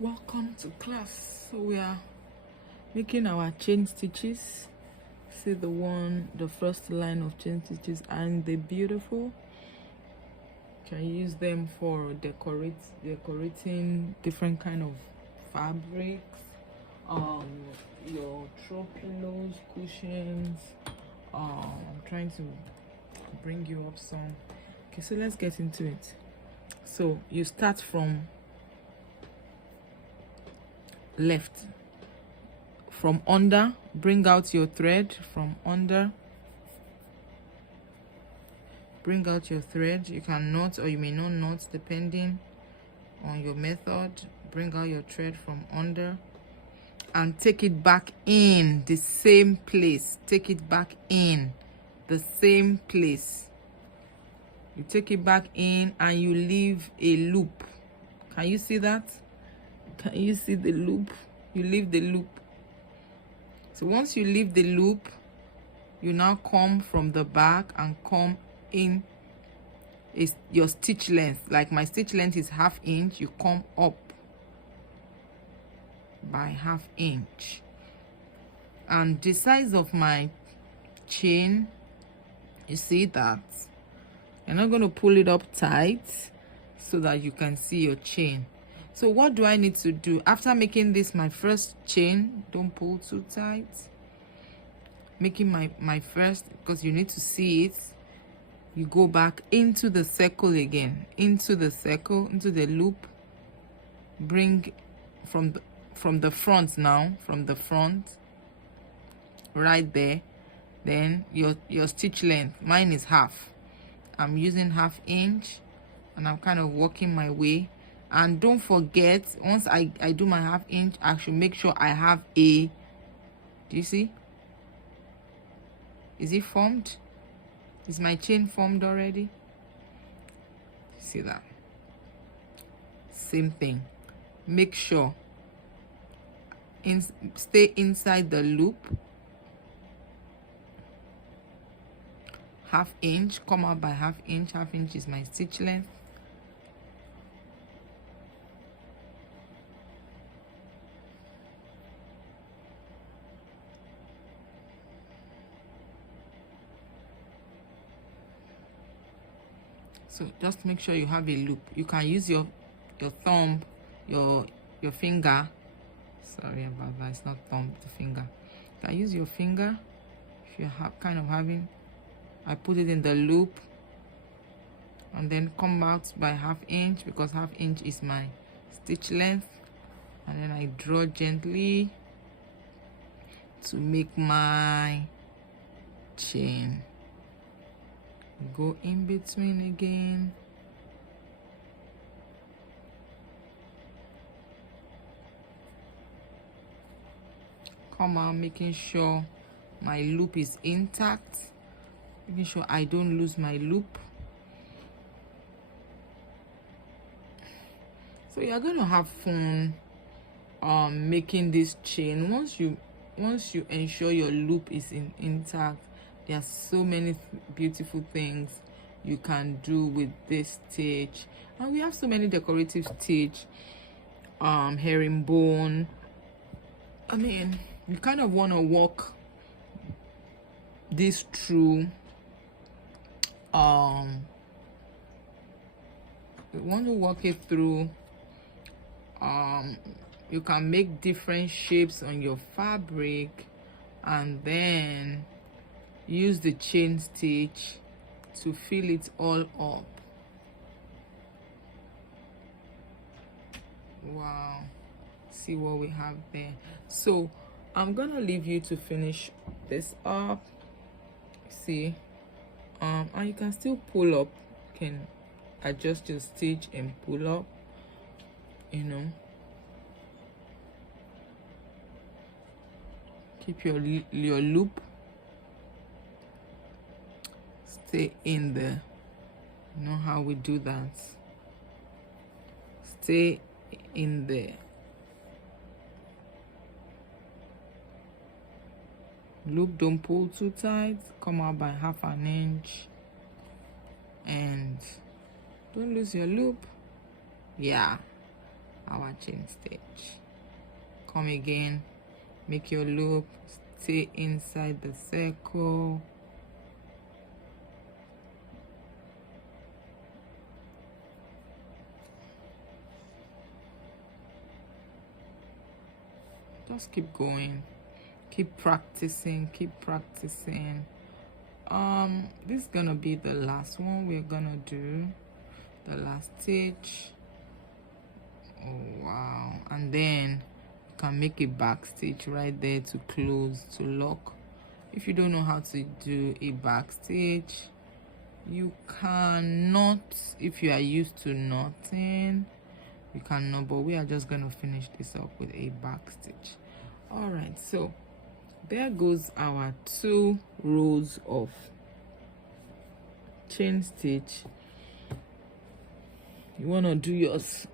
Welcome to class. So we are making our chain stitches. See the first line of chain stitches, and they're beautiful. You can use them for decorating different kind of fabrics, your throw pillows, cushions. I'm trying to bring you up some. Okay, so let's get into it. So you start from left, from under, bring out your thread from under, bring out your thread. You can knot or you may not knot depending on your method. Bring out your thread from under and take it back in the same place. Take it back in the same place. You take it back in and you leave a loop. Can you see that? Can you see the loop? You leave the loop. So once you leave the loop, you now come from the back and come in your stitch length. Like my stitch length is 1/2 inch, you come up by 1/2 inch. And the size of my chain, you see that you're not going to pull it up tight so that you can see your chain. So what do I need to do after making this my first chain? Don't pull too tight. Making my first, because you need to see it, you go back into the circle again, into the circle, into the loop. Bring from the front now, from the front, right there. Then your stitch length, mine is 1/2. I'm using 1/2 inch and I'm kind of working my way. And don't forget, once I do my 1/2 inch, I should make sure I have a, do you see? Is it formed? Is my chain formed already? See that? Same thing. Make sure stay inside the loop. 1/2 inch, come out by 1/2 inch. 1/2 inch is my stitch length. So just make sure you have a loop. You can use your thumb, your finger. Sorry about that, it's not thumb, the finger. You can use your finger if you're kind of having. I put it in the loop and then come out by 1/2 inch, because 1/2 inch is my stitch length, and then I draw gently to make my chain. Go in between again. Come out, making sure my loop is intact, making sure I don't lose my loop. So you're going to have fun making this chain. Once you ensure your loop is intact, there are so many beautiful things you can do with this stitch. And we have so many decorative stitch, herringbone. I mean, you kind of want to walk this through. You want to walk it through. You can make different shapes on your fabric and then use the chain stitch to fill it all up. Wow, see what we have there. So I'm gonna leave you to finish this up. See, and you can still pull up. You can adjust your stitch and pull up, you know. Keep your loop, stay in there. You know how we do that. Stay in there. Loop, don't pull too tight. Come out by 1/2 inch and don't lose your loop. Yeah, our chain stitch. Come again, make your loop, stay inside the circle. Just keep going, keep practicing. This is gonna be the last one we're gonna do, the last stitch. Oh wow. And then you can make a back stitch right there to close, to lock. If you don't know how to do a back stitch, you cannot. If you are used to knotting, you cannot, but we are just gonna finish this up with a back stitch. All right, so there goes our 2 rows of chain stitch. You want to do yours